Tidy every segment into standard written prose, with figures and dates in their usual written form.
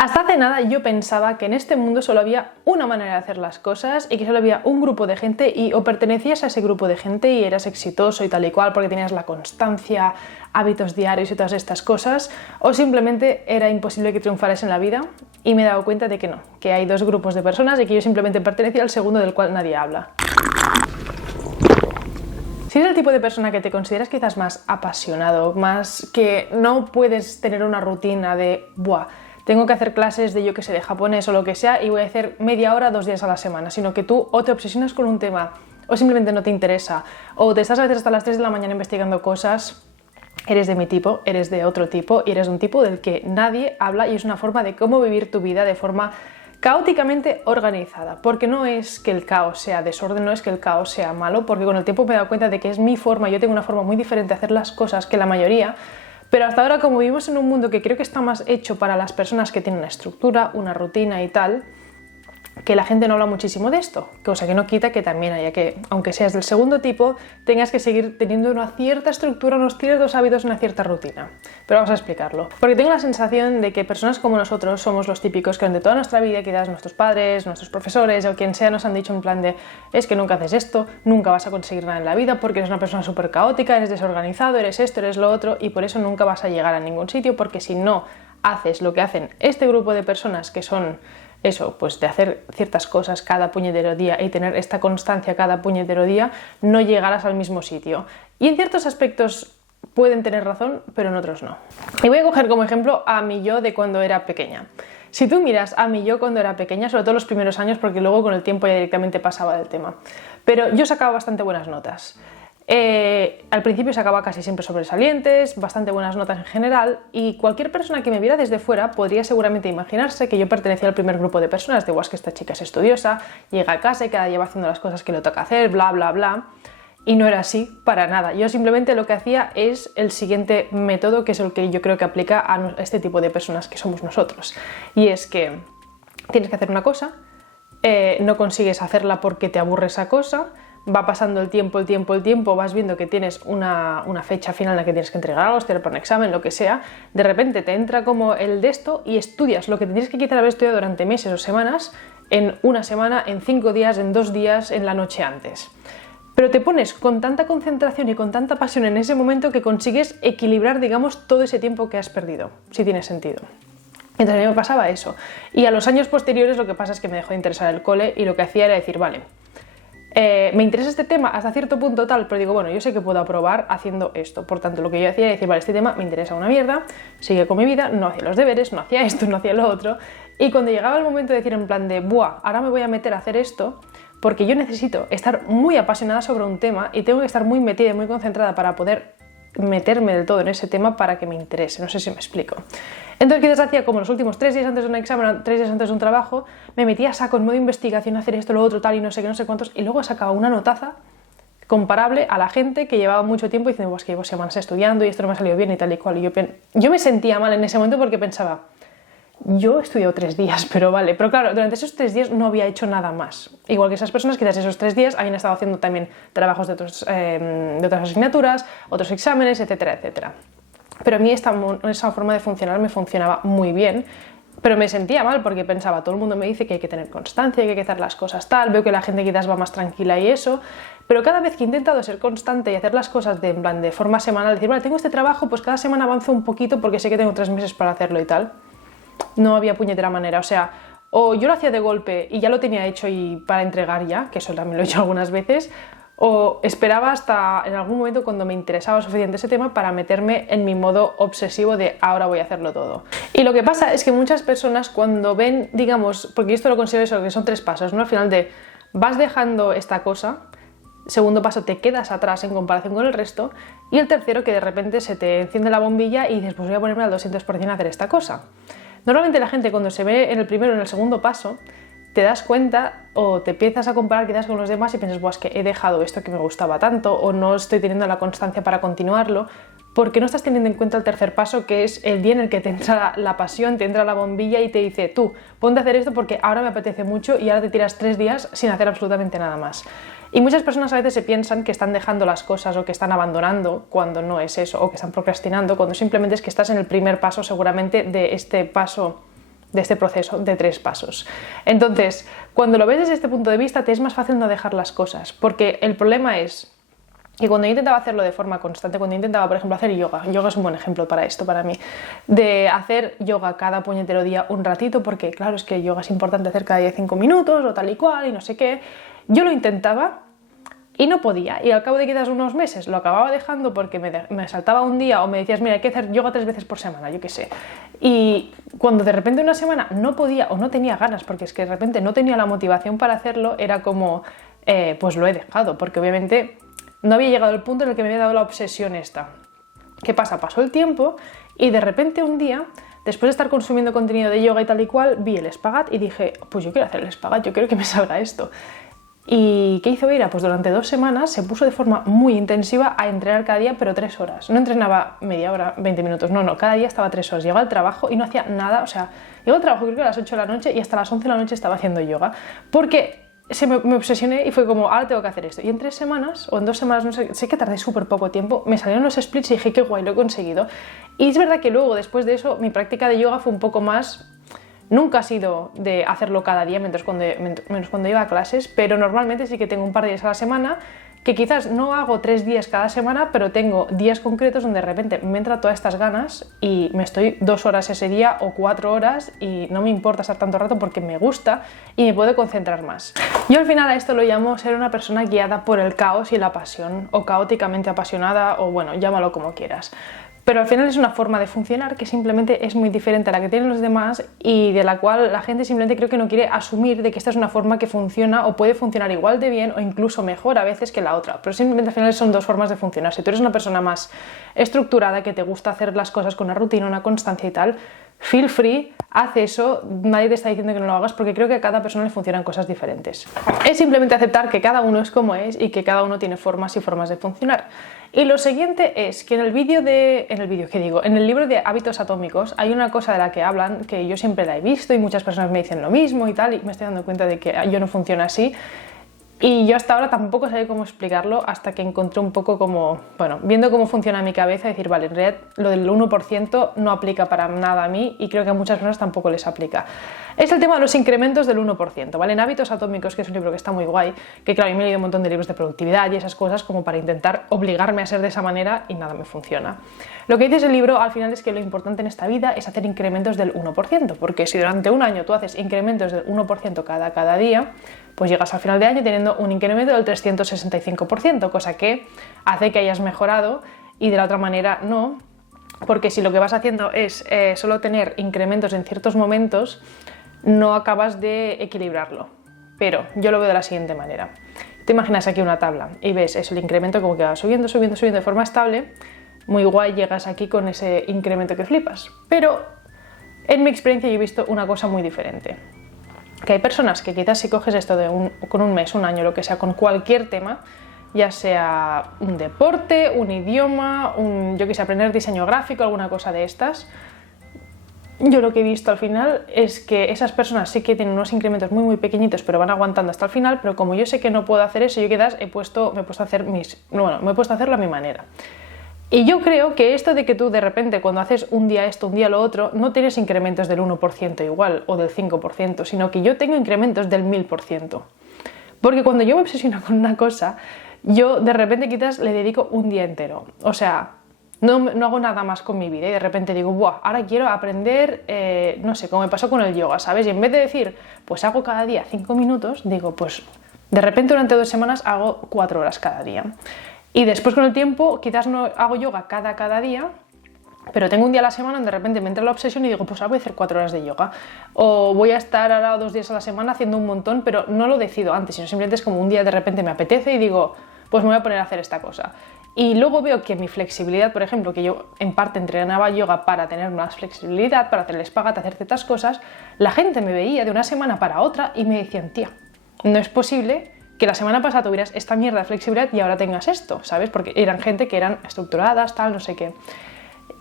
Hasta hace nada yo pensaba que en este mundo solo había una manera de hacer las cosas y que solo había un grupo de gente y o pertenecías a ese grupo de gente y eras exitoso y tal y cual porque tenías la constancia, hábitos diarios y todas estas cosas, o simplemente era imposible que triunfaras en la vida y me he dado cuenta de que no, que hay dos grupos de personas y que yo simplemente pertenecía al segundo del cual nadie habla. Si eres el tipo de persona que te consideras quizás más apasionado, más que no puedes tener una rutina de buah, tengo que hacer clases de yo que sé, de japonés o lo que sea y voy a hacer media hora 2 días a la semana, sino que tú o te obsesionas con un tema o simplemente no te interesa o te estás a veces hasta las 3 de la mañana investigando cosas, eres de mi tipo, eres de otro tipo y eres un tipo del que nadie habla y es una forma de cómo vivir tu vida de forma caóticamente organizada, porque no es que el caos sea desorden, no es que el caos sea malo, porque con el tiempo me he dado cuenta de que es mi forma, yo tengo una forma muy diferente de hacer las cosas que la mayoría. Pero hasta ahora, como vivimos en un mundo que creo que está más hecho para las personas que tienen una estructura, una rutina y tal, que la gente no habla muchísimo de esto, cosa que no quita que también haya que, aunque seas del segundo tipo, tengas que seguir teniendo una cierta estructura, unos ciertos hábitos, una cierta rutina. Pero vamos a explicarlo. Porque tengo la sensación de que personas como nosotros somos los típicos que durante toda nuestra vida, quizás nuestros padres, nuestros profesores o quien sea nos han dicho en plan de es que nunca haces esto, nunca vas a conseguir nada en la vida porque eres una persona súper caótica, eres desorganizado, eres esto, eres lo otro y por eso nunca vas a llegar a ningún sitio porque si no haces lo que hacen este grupo de personas que son eso, pues de hacer ciertas cosas cada puñetero día y tener esta constancia cada puñetero día, no llegarás al mismo sitio. Y en ciertos aspectos pueden tener razón, pero en otros no. Y voy a coger como ejemplo a mi yo de cuando era pequeña. Si tú miras a mi yo cuando era pequeña, sobre todo los primeros años, porque luego con el tiempo ya directamente pasaba del tema, pero yo sacaba bastante buenas notas. Al principio sacaba casi siempre sobresalientes, bastante buenas notas en general y cualquier persona que me viera desde fuera podría seguramente imaginarse que yo pertenecía al primer grupo de personas de que esta chica es estudiosa, llega a casa y cada día va haciendo las cosas que le toca hacer, bla bla bla, y no era así para nada. Yo simplemente lo que hacía es el siguiente método, que es el que yo creo que aplica a este tipo de personas que somos nosotros, y es que tienes que hacer una cosa, no consigues hacerla porque te aburre esa cosa, va pasando el tiempo, vas viendo que tienes una fecha final en la que tienes que entregar algo, estudiar para un examen, lo que sea, de repente te entra como el de esto y estudias lo que tienes que quizás haber estudiado durante meses o semanas, en una semana, en 5 días, en 2 días, en la noche antes. Pero te pones con tanta concentración y con tanta pasión en ese momento que consigues equilibrar, digamos, todo ese tiempo que has perdido, si tiene sentido. Entonces a mí me pasaba eso. Y a los años posteriores lo que pasa es que me dejó de interesar el cole y lo que hacía era decir, vale, me interesa este tema hasta cierto punto tal, pero digo, bueno, yo sé que puedo aprobar haciendo esto. Por tanto, lo que yo hacía era decir, vale, este tema me interesa una mierda, sigue con mi vida, no hacía los deberes, no hacía esto, no hacía lo otro. Y cuando llegaba el momento de decir en plan de, buah, ahora me voy a meter a hacer esto, porque yo necesito estar muy apasionada sobre un tema y tengo que estar muy metida y muy concentrada para poder meterme del todo en ese tema para que me interese, no sé si me explico. Entonces quizás hacía como los últimos 3 días antes de un examen, 3 días antes de un trabajo, me metía a saco en modo investigación, hacer esto, lo otro, tal y no sé qué, no sé cuántos, y luego sacaba una notaza comparable a la gente que llevaba mucho tiempo diciendo, pues que llevo semanas estudiando y esto no me ha salido bien y tal y cual. Y yo me sentía mal en ese momento porque pensaba, yo he estudiado 3 días, pero vale, pero claro, durante esos 3 días no había hecho nada más. Igual que esas personas, quizás esos 3 días habían estado haciendo también trabajos de otras asignaturas, otros exámenes, etcétera, etcétera. Pero a mí esa forma de funcionar me funcionaba muy bien, pero me sentía mal porque pensaba, todo el mundo me dice que hay que tener constancia, que hay que hacer las cosas tal, veo que la gente quizás va más tranquila y eso, pero cada vez que he intentado ser constante y hacer las cosas en plan de forma semanal, decir, vale, tengo este trabajo, pues cada semana avanzo un poquito porque sé que tengo 3 meses para hacerlo y tal, no había puñetera manera, o sea, o yo lo hacía de golpe y ya lo tenía hecho y para entregar ya, que eso también lo he hecho algunas veces, o esperaba hasta en algún momento cuando me interesaba suficiente ese tema para meterme en mi modo obsesivo de ahora voy a hacerlo todo. Y lo que pasa es que muchas personas cuando ven, digamos, porque esto lo considero eso, que son 3 pasos, ¿no? Al final de vas dejando esta cosa, segundo paso te quedas atrás en comparación con el resto y el tercero que de repente se te enciende la bombilla y dices pues voy a ponerme al 200% a hacer esta cosa. Normalmente la gente cuando se ve en el primero o en el segundo paso te das cuenta o te empiezas a comparar quizás con los demás y piensas, es que he dejado esto que me gustaba tanto o no estoy teniendo la constancia para continuarlo porque no estás teniendo en cuenta el tercer paso, que es el día en el que te entra la pasión, te entra la bombilla y te dice, tú, ponte a hacer esto porque ahora me apetece mucho y ahora te tiras 3 días sin hacer absolutamente nada más. Y muchas personas a veces se piensan que están dejando las cosas o que están abandonando cuando no es eso, o que están procrastinando, cuando simplemente es que estás en el primer paso seguramente de este paso de este proceso de 3 pasos. Entonces, cuando lo ves desde este punto de vista, te es más fácil no dejar las cosas, porque el problema es que cuando yo intentaba hacerlo de forma constante, cuando yo intentaba, por ejemplo, hacer yoga es un buen ejemplo para esto, para mí, de hacer yoga cada puñetero día un ratito, porque claro, es que yoga es importante hacer cada día 5 minutos o tal y cual y no sé qué, yo lo intentaba y no podía, y al cabo de quizás unos meses lo acababa dejando porque me saltaba un día o me decías, mira, hay que hacer yoga 3 veces por semana, yo qué sé, y cuando de repente una semana no podía o no tenía ganas, porque es que de repente no tenía la motivación para hacerlo, era como, pues lo he dejado, porque obviamente no había llegado al punto en el que me había dado la obsesión esta. ¿Qué pasa? Pasó el tiempo y de repente un día, después de estar consumiendo contenido de yoga y tal y cual, vi el espagat y dije, pues yo quiero hacer el espagat, yo quiero que me salga esto. ¿Y qué hizo Eira? Pues durante 2 semanas se puso de forma muy intensiva a entrenar cada día, pero 3 horas. No entrenaba media hora, 20 minutos, no, cada día estaba 3 horas. Llegaba al trabajo y no hacía nada, o sea, llegaba al trabajo creo que a las 8 de la noche y hasta las 11 de la noche estaba haciendo yoga. Porque me obsesioné y fue como, ahora tengo que hacer esto. Y en 3 semanas, o en 2 semanas, no sé que tardé súper poco tiempo, me salieron los splits y dije, qué guay, lo he conseguido. Y es verdad que luego, después de eso, mi práctica de yoga fue un poco más... Nunca ha sido de hacerlo cada día, menos cuando iba a clases, pero normalmente sí que tengo un par de días a la semana, que quizás no hago 3 días cada semana, pero tengo días concretos donde de repente me entra todas estas ganas y me estoy 2 horas ese día o 4 horas y no me importa estar tanto rato porque me gusta y me puedo concentrar más. Yo al final a esto lo llamo ser una persona guiada por el caos y la pasión, o caóticamente apasionada, o bueno, llámalo como quieras. Pero al final es una forma de funcionar que simplemente es muy diferente a la que tienen los demás y de la cual la gente simplemente creo que no quiere asumir de que esta es una forma que funciona o puede funcionar igual de bien o incluso mejor a veces que la otra. Pero simplemente al final son 2 formas de funcionar. Si tú eres una persona más estructurada, que te gusta hacer las cosas con una rutina, una constancia y tal, feel free, haz eso, nadie te está diciendo que no lo hagas porque creo que a cada persona le funcionan cosas diferentes. Es simplemente aceptar que cada uno es como es y que cada uno tiene formas y formas de funcionar. Y lo siguiente es que en el libro de Hábitos Atómicos hay una cosa de la que hablan que yo siempre la he visto y muchas personas me dicen lo mismo y tal, y me estoy dando cuenta de que yo no funciona así. Y yo hasta ahora tampoco sabía cómo explicarlo hasta que encontré un poco como, bueno, viendo cómo funciona mi cabeza, decir, vale, en realidad lo del 1% no aplica para nada a mí y creo que a muchas personas tampoco les aplica. Es el tema de los incrementos del 1%, ¿vale? En Hábitos Atómicos, que es un libro que está muy guay, que claro, yo me he leído un montón de libros de productividad y esas cosas como para intentar obligarme a ser de esa manera y nada me funciona. Lo que dice ese libro al final es que lo importante en esta vida es hacer incrementos del 1%, porque si durante un año tú haces incrementos del 1% cada día, pues llegas al final de año teniendo un incremento del 365%, cosa que hace que hayas mejorado y de la otra manera no, porque si lo que vas haciendo es solo tener incrementos en ciertos momentos, no acabas de equilibrarlo. Pero yo lo veo de la siguiente manera. Te imaginas aquí una tabla y ves eso, el incremento como que va subiendo de forma estable, muy guay, llegas aquí con ese incremento que flipas. Pero en mi experiencia yo he visto una cosa muy diferente. Que hay personas que quizás si coges esto con un mes, un año, lo que sea, con cualquier tema, ya sea un deporte, un idioma, yo que sé, aprender diseño gráfico, alguna cosa de estas, yo lo que he visto al final es que esas personas sí que tienen unos incrementos muy pequeñitos, pero van aguantando hasta el final, pero como yo sé que no puedo hacer eso, yo quizás me he puesto a hacerlo a mi manera. Y yo creo que esto de que tú de repente cuando haces un día esto, un día lo otro, no tienes incrementos del 1% igual o del 5%, sino que yo tengo incrementos del 1000%. Porque cuando yo me obsesiono con una cosa, yo de repente quizás le dedico un día entero. O sea, no hago nada más con mi vida y de repente digo, buah, ahora quiero aprender, no sé, como me pasó con el yoga, ¿sabes? Y en vez de decir, pues hago cada día 5 minutos, digo, pues de repente durante 2 semanas hago 4 horas cada día. Y después con el tiempo quizás no hago yoga cada día, pero tengo un día a la semana donde de repente me entra la obsesión y digo, pues ahora voy a hacer 4 horas de yoga. O voy a estar ahora 2 días a la semana haciendo un montón, pero no lo decido antes, sino simplemente es como un día de repente me apetece y digo, pues me voy a poner a hacer esta cosa. Y luego veo que mi flexibilidad, por ejemplo, que yo en parte entrenaba yoga para tener más flexibilidad, para hacer el espagat, hacer ciertas cosas, la gente me veía de una semana para otra y me decían, tía, no es posible que la semana pasada tuvieras esta mierda de flexibilidad y ahora tengas esto, ¿sabes? Porque eran gente que eran estructuradas, tal, no sé qué.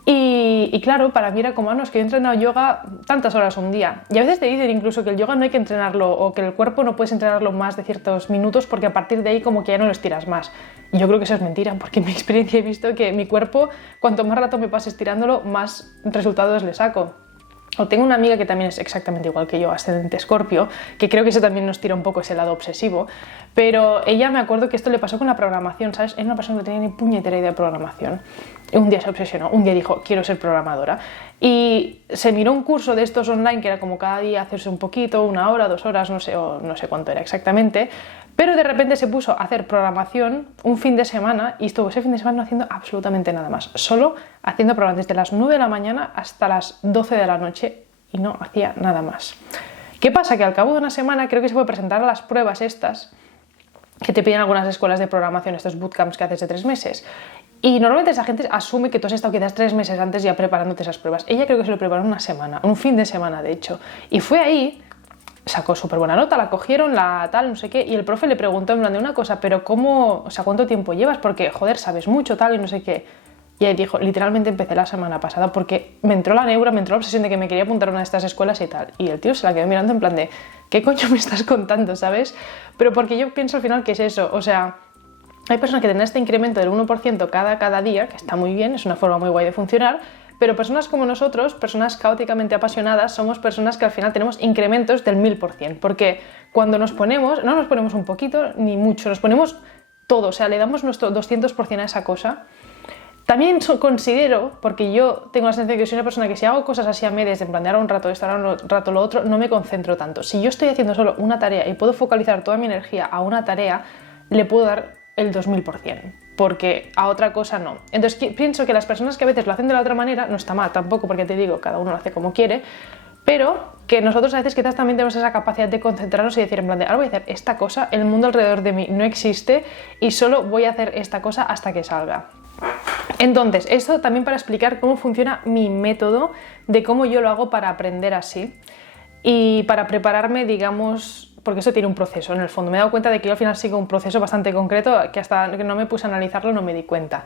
Y claro, para mí era como, no, es que yo he entrenado yoga tantas horas un día. Y a veces te dicen incluso que el yoga no hay que entrenarlo o que el cuerpo no puedes entrenarlo más de ciertos minutos porque a partir de ahí como que ya no lo estiras más. Y yo creo que eso es mentira, porque en mi experiencia he visto que mi cuerpo, cuanto más rato me pase estirándolo, más resultados le saco. O tengo una amiga que también es exactamente igual que yo, ascendente Escorpio, que creo que eso también nos tira un poco ese lado obsesivo, pero ella, me acuerdo que esto le pasó con la programación, ¿sabes? Era una persona que no tenía ni puñetera idea de programación. Y un día se obsesionó, un día dijo, quiero ser programadora. Y se miró un curso de estos online, que era como cada día hacerse un poquito, 1 hora, 2 horas, no sé, o no sé cuánto era exactamente, pero de repente se puso a hacer programación un fin de semana y estuvo ese fin de semana no haciendo absolutamente nada más, solo haciendo programación desde las 9 de la mañana hasta las 12 de la noche y no hacía nada más. ¿Qué pasa? Que al cabo de una semana creo que se puede presentar a las pruebas estas que te piden algunas escuelas de programación, estos bootcamps que haces de 3 meses. Y normalmente esa gente asume que tú has estado quizás 3 meses antes ya preparándote esas pruebas. Ella creo que se lo preparó en una semana, un fin de semana de hecho. Y fue ahí, sacó súper buena nota, la cogieron, la tal, no sé qué, y el profe le preguntó en plan de una cosa, pero ¿cómo, o sea, cuánto tiempo llevas? Porque, joder, sabes mucho, tal, y no sé qué. Y él dijo, literalmente empecé la semana pasada porque me entró la neura, me entró la obsesión de que me quería apuntar a una de estas escuelas y tal. Y el tío se la quedó mirando en plan de, ¿qué coño me estás contando, sabes? Pero porque yo pienso al final que es eso, o sea, hay personas que tienen este incremento del 1% cada día, que está muy bien, es una forma muy guay de funcionar, pero personas como nosotros, personas caóticamente apasionadas, somos personas que al final tenemos incrementos del 1000%, porque cuando nos ponemos, no nos ponemos un poquito ni mucho, nos ponemos todo, o sea, le damos nuestro 200% a esa cosa. También considero, porque yo tengo la sensación de que soy una persona que si hago cosas así a medias, en plan de ahora un rato esto, ahora un rato lo otro, no me concentro tanto. Si yo estoy haciendo solo una tarea y puedo focalizar toda mi energía a una tarea, le puedo dar el 2000%, porque a otra cosa no. Entonces pienso que las personas que a veces lo hacen de la otra manera, no está mal tampoco, porque te digo, cada uno lo hace como quiere, pero que nosotros a veces quizás también tenemos esa capacidad de concentrarnos y decir en plan de ahora voy a hacer esta cosa, el mundo alrededor de mí no existe y solo voy a hacer esta cosa hasta que salga. Entonces, esto también para explicar cómo funciona mi método de cómo yo lo hago para aprender así y para prepararme, digamos, porque eso tiene un proceso en el fondo. Me he dado cuenta de que yo al final sigo un proceso bastante concreto que hasta que no me puse a analizarlo no me di cuenta.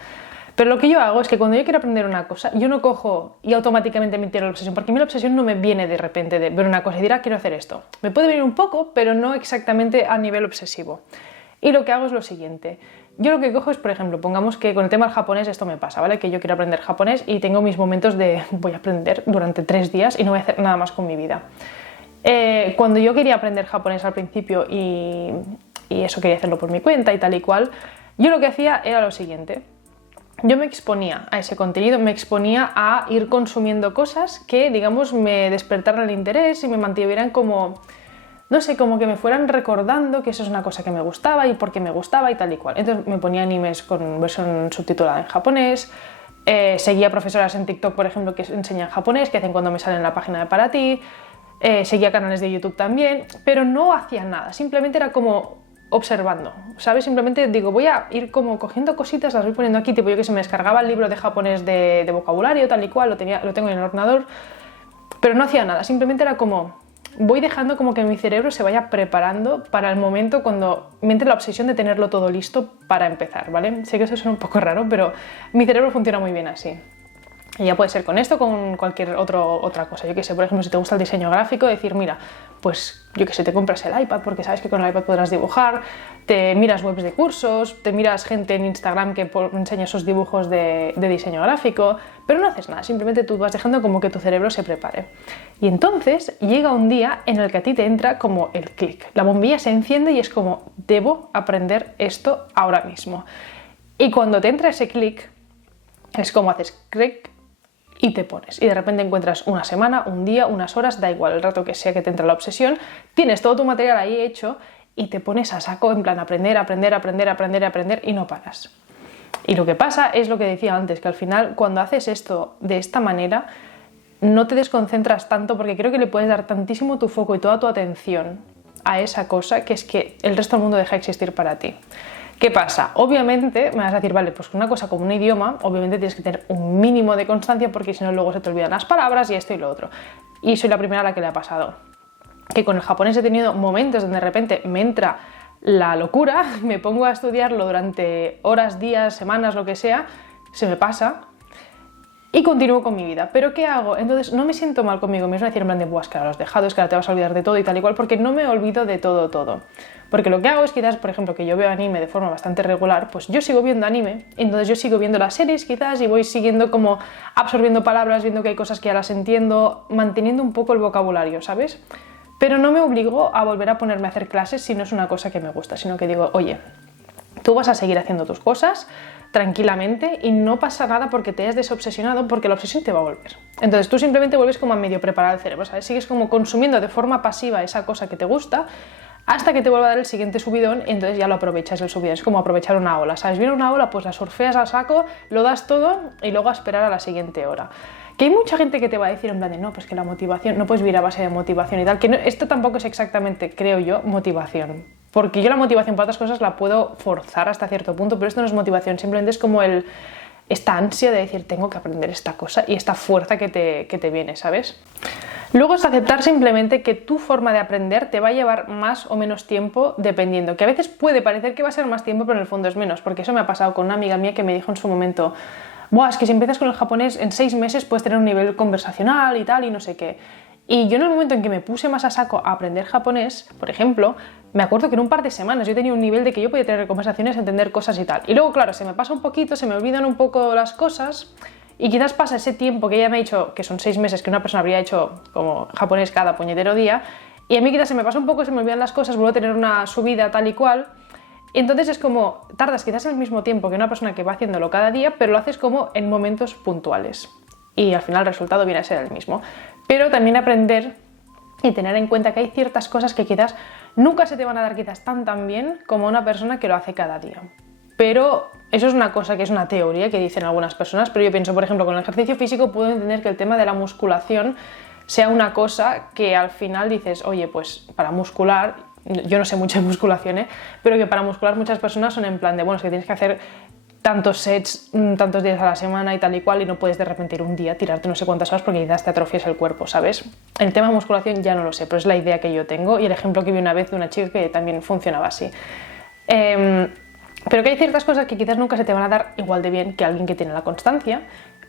Pero lo que yo hago es que cuando yo quiero aprender una cosa, yo no cojo y automáticamente me tiro la obsesión, porque a mí la obsesión no me viene de repente de ver una cosa y decir, quiero hacer esto. Me puede venir un poco, pero no exactamente a nivel obsesivo. Y lo que hago es lo siguiente. Yo lo que cojo es, por ejemplo, pongamos que con el tema del japonés esto me pasa, ¿vale? Que yo quiero aprender japonés y tengo mis momentos de voy a aprender durante 3 días y no voy a hacer nada más con mi vida. Cuando yo quería aprender japonés al principio y eso quería hacerlo por mi cuenta y tal y cual, yo lo que hacía era lo siguiente. Yo me exponía a ese contenido, me exponía a ir consumiendo cosas que, digamos, me despertaran el interés y me mantuvieran como, no sé, como que me fueran recordando que eso es una cosa que me gustaba y por qué me gustaba y tal y cual. Entonces me ponía animes con versión subtitulada en japonés, seguía profesoras en TikTok, por ejemplo, que enseñan japonés, que hacen cuando me salen en la página de Para Ti, seguía canales de YouTube también, pero no hacía nada, simplemente era como observando, ¿sabes? Simplemente digo, voy a ir como cogiendo cositas, las voy poniendo aquí, tipo yo que se me descargaba el libro de japonés de vocabulario, tal y cual, lo tengo en el ordenador, pero no hacía nada, simplemente era como, voy dejando como que mi cerebro se vaya preparando para el momento cuando me entre la obsesión de tenerlo todo listo para empezar, ¿vale? Sé que eso suena un poco raro, pero mi cerebro funciona muy bien así. Y ya puede ser con esto, con cualquier otra cosa. Yo que sé, por ejemplo, si te gusta el diseño gráfico, decir, mira, pues yo que sé, te compras el iPad porque sabes que con el iPad podrás dibujar, te miras webs de cursos, te miras gente en Instagram que enseña esos dibujos de diseño gráfico, pero no haces nada, simplemente tú vas dejando como que tu cerebro se prepare. Y entonces llega un día en el que a ti te entra como el clic. La bombilla se enciende y es como, debo aprender esto ahora mismo. Y cuando te entra ese clic, es como haces clic y te pones. Y de repente encuentras una semana, un día, unas horas, da igual el rato que sea que te entre la obsesión, tienes todo tu material ahí hecho y te pones a saco en plan aprender y no paras. Y lo que pasa es lo que decía antes, que al final cuando haces esto de esta manera no te desconcentras tanto porque creo que le puedes dar tantísimo tu foco y toda tu atención a esa cosa que es que el resto del mundo deja de existir para ti. ¿Qué pasa? Obviamente me vas a decir, vale, pues con una cosa como un idioma, obviamente tienes que tener un mínimo de constancia porque si no luego se te olvidan las palabras y esto y lo otro. Y soy la primera a la que le ha pasado. Que con el japonés he tenido momentos donde de repente me entra la locura, me pongo a estudiarlo durante horas, días, semanas, lo que sea, se me pasa y continúo con mi vida. ¿Pero qué hago? Entonces no me siento mal conmigo mismo decir en plan de, buah, es que ahora lo has dejado, es que ahora te vas a olvidar de todo y tal y cual, porque no me olvido de todo. Porque lo que hago es quizás, por ejemplo, que yo veo anime de forma bastante regular, pues yo sigo viendo anime, entonces yo sigo viendo las series quizás y voy siguiendo como absorbiendo palabras, viendo que hay cosas que ya las entiendo, manteniendo un poco el vocabulario, ¿sabes? Pero no me obligo a volver a ponerme a hacer clases si no es una cosa que me gusta, sino que digo, oye, tú vas a seguir haciendo tus cosas tranquilamente y no pasa nada porque te hayas desobsesionado, porque la obsesión te va a volver. Entonces tú simplemente vuelves como a medio preparar el cerebro, ¿sabes? Sigues como consumiendo de forma pasiva esa cosa que te gusta hasta que te vuelva a dar el siguiente subidón y entonces ya lo aprovechas el subidón. Es como aprovechar una ola, ¿sabes? Viene una ola, pues la surfeas a saco, lo das todo y luego a esperar a la siguiente hora. Que hay mucha gente que te va a decir en plan de no, pues que la motivación, no puedes vivir a base de motivación y tal, que no, esto tampoco es exactamente, creo yo, motivación. Porque yo la motivación para otras cosas la puedo forzar hasta cierto punto, pero esto no es motivación, simplemente es como esta ansia de decir tengo que aprender esta cosa y esta fuerza que te viene, ¿sabes? Luego es aceptar simplemente que tu forma de aprender te va a llevar más o menos tiempo dependiendo, que a veces puede parecer que va a ser más tiempo pero en el fondo es menos, porque eso me ha pasado con una amiga mía que me dijo en su momento, buah, es que si empiezas con el japonés en 6 meses puedes tener un nivel conversacional y tal y no sé qué. Y yo en el momento en que me puse más a saco a aprender japonés, por ejemplo, me acuerdo que en un par de semanas yo tenía un nivel de que yo podía tener conversaciones, entender cosas y tal. Y luego, claro, se me pasa un poquito, se me olvidan un poco las cosas y quizás pasa ese tiempo que ella me ha dicho, que son 6 meses que una persona habría hecho como japonés cada puñetero día, y a mí quizás se me pasa un poco, se me olvidan las cosas, vuelvo a tener una subida tal y cual. Y entonces es como, tardas quizás el mismo tiempo que una persona que va haciéndolo cada día, pero lo haces como en momentos puntuales. Y al final el resultado viene a ser el mismo. Pero también aprender y tener en cuenta que hay ciertas cosas que quizás nunca se te van a dar quizás tan bien como una persona que lo hace cada día. Pero eso es una cosa que es una teoría que dicen algunas personas, pero yo pienso, por ejemplo, con el ejercicio físico puedo entender que el tema de la musculación sea una cosa que al final dices, oye, pues para muscular, yo no sé mucho de musculación, pero que para muscular muchas personas son en plan de, bueno, es que tienes que hacer tantos sets, tantos días a la semana y tal y cual, y no puedes de repente ir un día, tirarte no sé cuántas horas porque quizás te atrofias el cuerpo, ¿sabes? El tema de musculación ya no lo sé, pero es la idea que yo tengo y el ejemplo que vi una vez de una chica que también funcionaba así. Pero que hay ciertas cosas que quizás nunca se te van a dar igual de bien que alguien que tiene la constancia,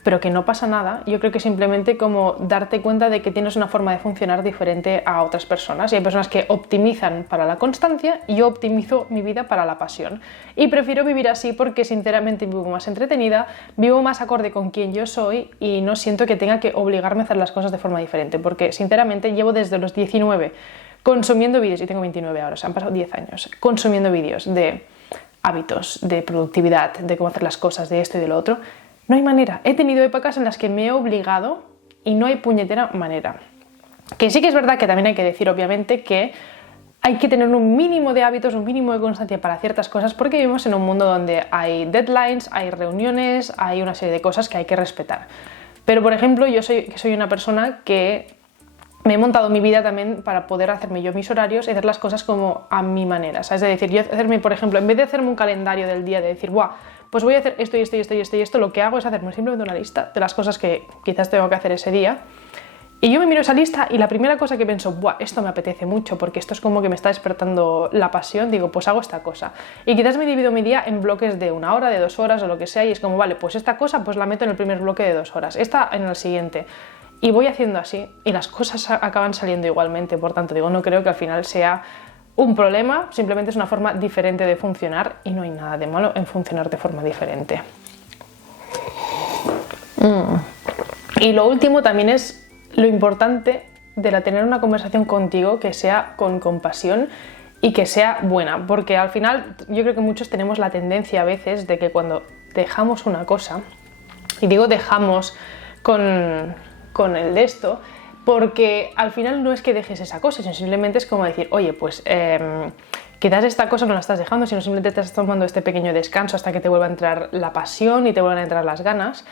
pero que no pasa nada. Yo creo que simplemente como darte cuenta de que tienes una forma de funcionar diferente a otras personas. Y hay personas que optimizan para la constancia y yo optimizo mi vida para la pasión. Y prefiero vivir así porque sinceramente vivo más entretenida, vivo más acorde con quien yo soy y no siento que tenga que obligarme a hacer las cosas de forma diferente. Porque sinceramente llevo desde los 19 consumiendo vídeos, y tengo 29 ahora, o sea, han pasado 10 años, consumiendo vídeos de hábitos, de productividad, de cómo hacer las cosas, de esto y de lo otro. No hay manera. He tenido épocas en las que me he obligado y no hay puñetera manera. Que sí que es verdad que también hay que decir, obviamente, que hay que tener un mínimo de hábitos, un mínimo de constancia para ciertas cosas porque vivimos en un mundo donde hay deadlines, hay reuniones, hay una serie de cosas que hay que respetar. Pero, por ejemplo, yo soy una persona que me he montado mi vida también para poder hacerme yo mis horarios y hacer las cosas como a mi manera, ¿sabes? Es decir, yo hacerme, por ejemplo, en vez de hacerme un calendario del día de decir, ¡buah! Pues voy a hacer esto y esto y esto y esto y esto, lo que hago es hacerme simplemente una lista de las cosas que quizás tengo que hacer ese día. Y yo me miro esa lista y la primera cosa que pienso, ¡buah! Esto me apetece mucho porque esto es como que me está despertando la pasión, digo, pues hago esta cosa. Y quizás me divido mi día en bloques de 1 hora, de 2 horas o lo que sea y es como, vale, pues esta cosa pues la meto en el primer bloque de 2 horas, esta en el siguiente. Y voy haciendo así y las cosas acaban saliendo igualmente, por tanto, digo, no creo que al final sea un problema, simplemente es una forma diferente de funcionar y no hay nada de malo en funcionar de forma diferente. Y lo último también es lo importante de tener una conversación contigo que sea con compasión y que sea buena, porque al final yo creo que muchos tenemos la tendencia a veces de que cuando dejamos una cosa, y digo dejamos con el de esto, porque al final no es que dejes esa cosa, sino simplemente es como decir, oye, pues quizás esta cosa no la estás dejando, sino simplemente te estás tomando este pequeño descanso hasta que te vuelva a entrar la pasión y te vuelvan a entrar las ganas.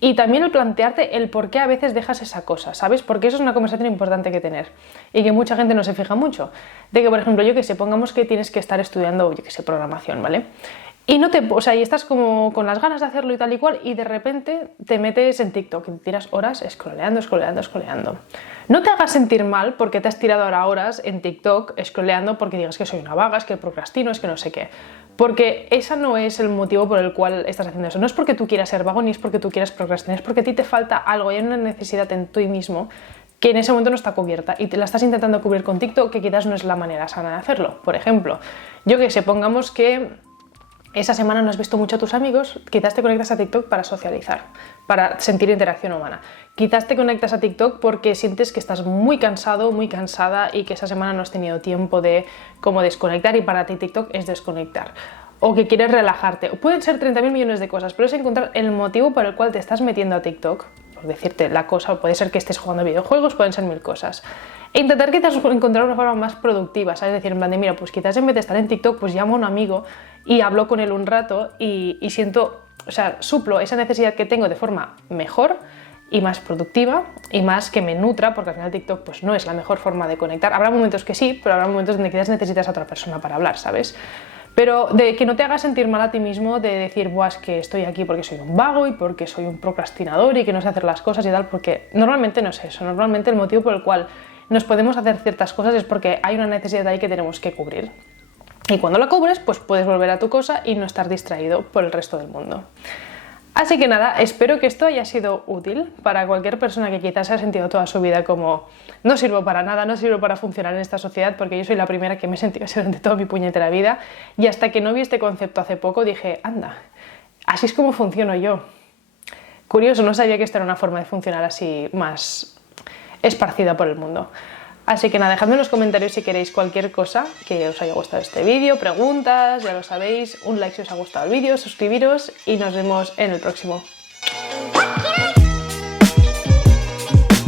Y también el plantearte el por qué a veces dejas esa cosa, ¿sabes? Porque eso es una conversación importante que tener y que mucha gente no se fija mucho. De que, por ejemplo, yo que sé, pongamos que tienes que estar estudiando, yo que sé, programación, ¿vale? Y no te, o sea, y estás como con las ganas de hacerlo y tal y cual, y de repente te metes en TikTok y te tiras horas scrolleando. No te hagas sentir mal porque te has tirado ahora horas en TikTok scrolleando porque digas que soy una vaga, es que procrastino, es que no sé qué. Porque ese no es el motivo por el cual estás haciendo eso. No es porque tú quieras ser vago ni es porque tú quieras procrastinar, es porque a ti te falta algo, hay una necesidad en ti mismo que en ese momento no está cubierta y te la estás intentando cubrir con TikTok, que quizás no es la manera sana de hacerlo. Por ejemplo, yo que sé, pongamos que esa semana no has visto mucho a tus amigos, quizás te conectas a TikTok para socializar, para sentir interacción humana. Quizás te conectas a TikTok porque sientes que estás muy cansado, muy cansada y que esa semana no has tenido tiempo de cómo desconectar y para ti TikTok es desconectar. O que quieres relajarte. Pueden ser 30.000 millones de cosas, pero es encontrar el motivo por el cual te estás metiendo a TikTok. Por decirte la cosa, puede ser que estés jugando a videojuegos, pueden ser 1000 cosas. E intentar quizás encontrar una forma más productiva, ¿sabes? Es decir, en plan de, mira, pues quizás en vez de estar en TikTok, pues llamo a un amigo y hablo con él un rato y siento, o sea, suplo esa necesidad que tengo de forma mejor y más productiva y más que me nutra, porque al final TikTok pues no es la mejor forma de conectar. Habrá momentos que sí, pero habrá momentos donde quizás necesitas a otra persona para hablar, ¿sabes? Pero de que no te hagas sentir mal a ti mismo, de decir, buah, es que estoy aquí porque soy un vago y porque soy un procrastinador y que no sé hacer las cosas y tal, porque normalmente no es eso. Normalmente el motivo por el cual nos podemos hacer ciertas cosas es porque hay una necesidad ahí que tenemos que cubrir. Y cuando la cubres, pues puedes volver a tu cosa y no estar distraído por el resto del mundo. Así que nada, espero que esto haya sido útil para cualquier persona que quizás se ha sentido toda su vida como no sirvo para nada, no sirvo para funcionar en esta sociedad, porque yo soy la primera que me he sentido así durante toda mi puñetera vida, y hasta que no vi este concepto hace poco dije, anda, así es como funciono yo. Curioso, no sabía que esta era una forma de funcionar así más esparcida por el mundo. Así que nada, dejadme en los comentarios si queréis cualquier cosa que os haya gustado este vídeo, preguntas, ya lo sabéis, un like si os ha gustado el vídeo, suscribiros y nos vemos en el próximo.